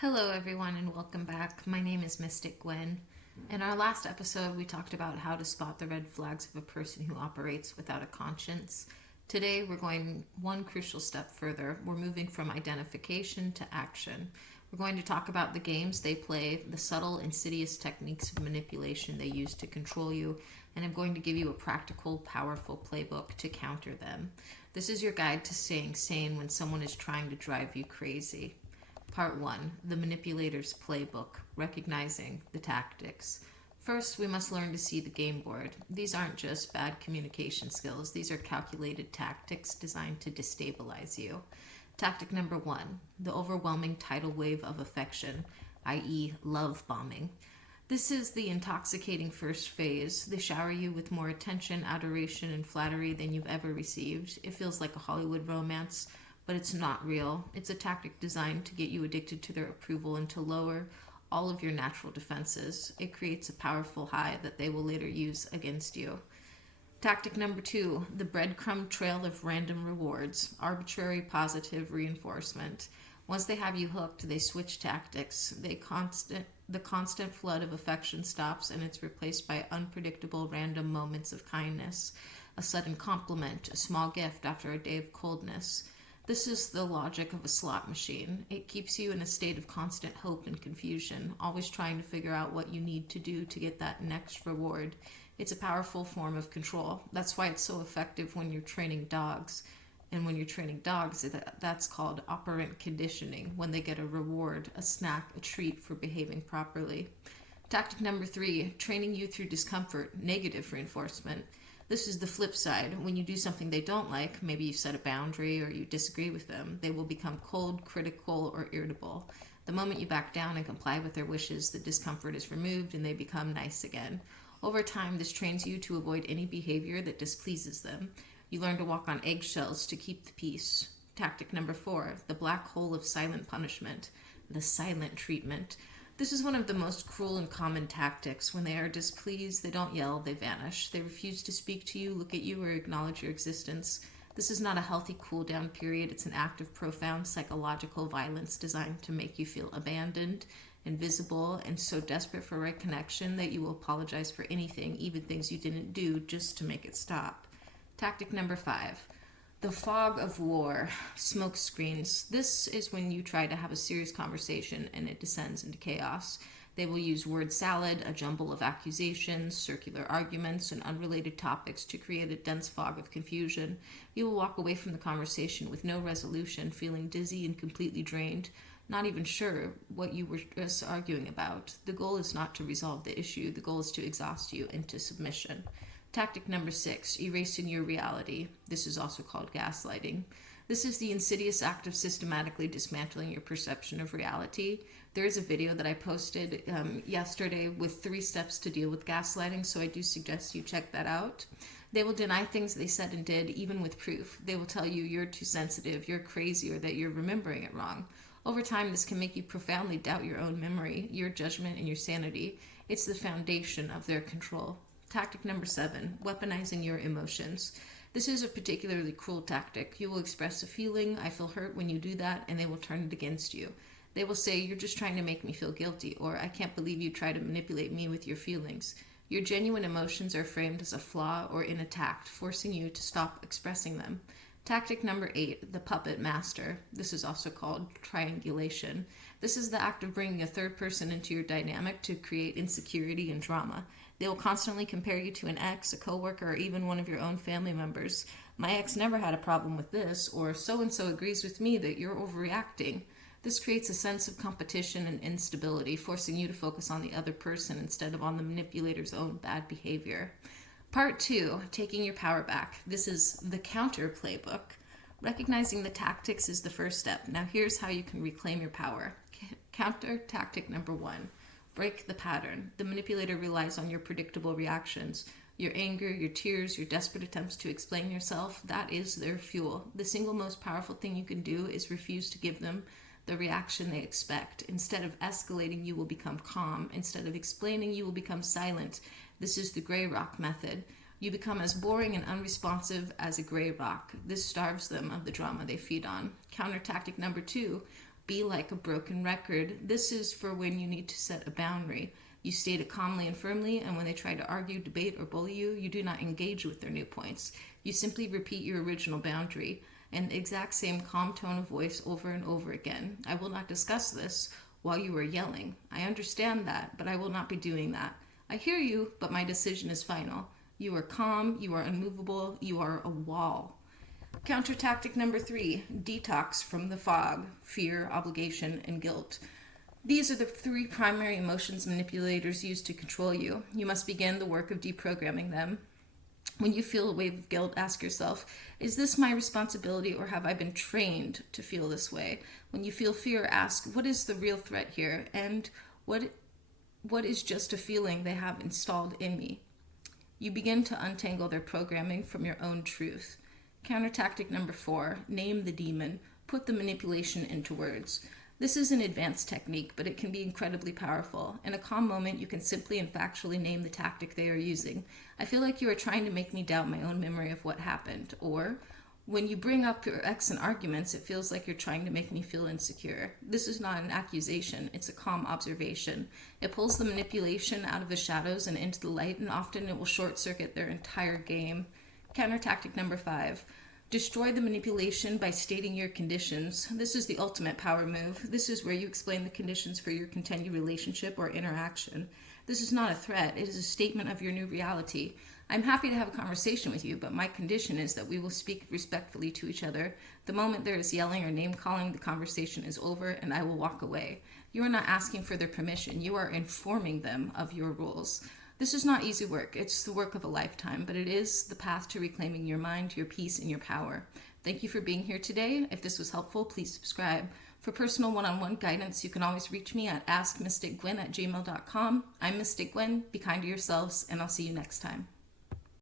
Hello, everyone, and welcome back. My name is Mystic Gwen. In our last episode, we talked about how to spot the red flags of a person who operates without a conscience. Today, we're going one crucial step further. We're moving from identification to action. We're going to talk about the games they play, the subtle, insidious techniques of manipulation they use to control you, and I'm going to give you a practical, powerful playbook to counter them. This is your guide to staying sane when someone is trying to drive you crazy. Part 1. The Manipulator's Playbook, Recognizing the Tactics. First, we must learn to see the game board. These aren't just bad communication skills, these are calculated tactics designed to destabilize you. Tactic number 1. The overwhelming tidal wave of affection, i.e., love bombing. This is the intoxicating first phase. They shower you with more attention, adoration, and flattery than you've ever received. It feels like a Hollywood romance, but it's not real. It's a tactic designed to get you addicted to their approval and to lower all of your natural defenses. It creates a powerful high that they will later use against you. Tactic number 2, the breadcrumb trail of random rewards, arbitrary positive reinforcement. Once they have you hooked, they switch tactics. The constant flood of affection stops, and it's replaced by unpredictable random moments of kindness, a sudden compliment, a small gift after a day of coldness. This is the logic of a slot machine. It keeps you in a state of constant hope and confusion, always trying to figure out what you need to do to get that next reward. It's a powerful form of control. That's why it's so effective when you're training dogs. And when you're training dogs, that's called operant conditioning, when they get a reward, a snack, a treat for behaving properly. Tactic number 3, training you through discomfort, negative reinforcement. This is the flip side. When you do something they don't like, maybe you set a boundary or you disagree with them, they will become cold, critical, or irritable. The moment you back down and comply with their wishes, the discomfort is removed and they become nice again. Over time, this trains you to avoid any behavior that displeases them. You learn to walk on eggshells to keep the peace. Tactic number 4, the black hole of silent punishment, the silent treatment. This is one of the most cruel and common tactics. When they are displeased, they don't yell, they vanish. They refuse to speak to you, look at you, or acknowledge your existence. This is not a healthy cool-down period. It's an act of profound psychological violence designed to make you feel abandoned, invisible, and so desperate for right connection that you will apologize for anything, even things you didn't do, just to make it stop. Tactic number 5. The fog of war, smoke screens. This is when you try to have a serious conversation and it descends into chaos. They will use word salad, a jumble of accusations, circular arguments, and unrelated topics to create a dense fog of confusion. You will walk away from the conversation with no resolution, feeling dizzy and completely drained, not even sure what you were just arguing about. The goal is not to resolve the issue. The goal is to exhaust you into submission. Tactic number 6, erasing your reality. This is also called gaslighting. This is the insidious act of systematically dismantling your perception of reality. There is a video that I posted yesterday with 3 steps to deal with gaslighting, so I do suggest you check that out. They will deny things they said and did, even with proof. They will tell you you're too sensitive, you're crazy, or that you're remembering it wrong. Over time, this can make you profoundly doubt your own memory, your judgment, and your sanity. It's the foundation of their control. Tactic number 7, weaponizing your emotions. This is a particularly cruel tactic. You will express a feeling, I feel hurt when you do that, and they will turn it against you. They will say, you're just trying to make me feel guilty, or I can't believe you try to manipulate me with your feelings. Your genuine emotions are framed as a flaw or in attack, forcing you to stop expressing them. Tactic number 8, the puppet master. This is also called triangulation. This is the act of bringing a third person into your dynamic to create insecurity and drama. They will constantly compare you to an ex, a coworker, or even one of your own family members. My ex never had a problem with this, or so-and-so agrees with me that you're overreacting. This creates a sense of competition and instability, forcing you to focus on the other person instead of on the manipulator's own bad behavior. Part 2, taking your power back. This is the counter playbook. Recognizing the tactics is the first step. Now here's how you can reclaim your power. Counter tactic number 1. Break the pattern. The manipulator relies on your predictable reactions. Your anger, your tears, your desperate attempts to explain yourself, that is their fuel. The single most powerful thing you can do is refuse to give them the reaction they expect. Instead of escalating, you will become calm. Instead of explaining, you will become silent. This is the gray rock method. You become as boring and unresponsive as a gray rock. This starves them of the drama they feed on. Counter tactic number 2, Be like a broken record. This is for when you need to set a boundary. You state it calmly and firmly, and when they try to argue, debate, or bully you, you do not engage with their new points. You simply repeat your original boundary in the exact same calm tone of voice over and over again. I will not discuss this while you are yelling. I understand that, but I will not be doing that. I hear you, but my decision is final. You are calm, you are unmovable, you are a wall. Counter tactic number 3, detox from the fog, fear, obligation, and guilt. These are the 3 primary emotions manipulators use to control you. You must begin the work of deprogramming them. When you feel a wave of guilt, ask yourself, is this my responsibility or have I been trained to feel this way? When you feel fear, ask, what is the real threat here? And what is just a feeling they have installed in me? You begin to untangle their programming from your own truth. Counter tactic number 4, name the demon. Put the manipulation into words. This is an advanced technique, but it can be incredibly powerful. In a calm moment, you can simply and factually name the tactic they are using. I feel like you are trying to make me doubt my own memory of what happened. Or, when you bring up your ex in arguments, it feels like you're trying to make me feel insecure. This is not an accusation, it's a calm observation. It pulls the manipulation out of the shadows and into the light, and often it will short-circuit their entire game. Counter tactic number 5. Destroy the manipulation by stating your conditions. This is the ultimate power move. This is where you explain the conditions for your continued relationship or interaction. This is not a threat. It is a statement of your new reality. I'm happy to have a conversation with you, but my condition is that we will speak respectfully to each other. The moment there is yelling or name-calling, the conversation is over and I will walk away. You are not asking for their permission. You are informing them of your rules. This is not easy work. It's the work of a lifetime, but it is the path to reclaiming your mind, your peace, and your power. Thank you for being here today. If this was helpful, please subscribe. For personal one-on-one guidance, you can always reach me at askmysticgwen@gmail.com. I'm Mystic Gwen. Be kind to yourselves, and I'll see you next time.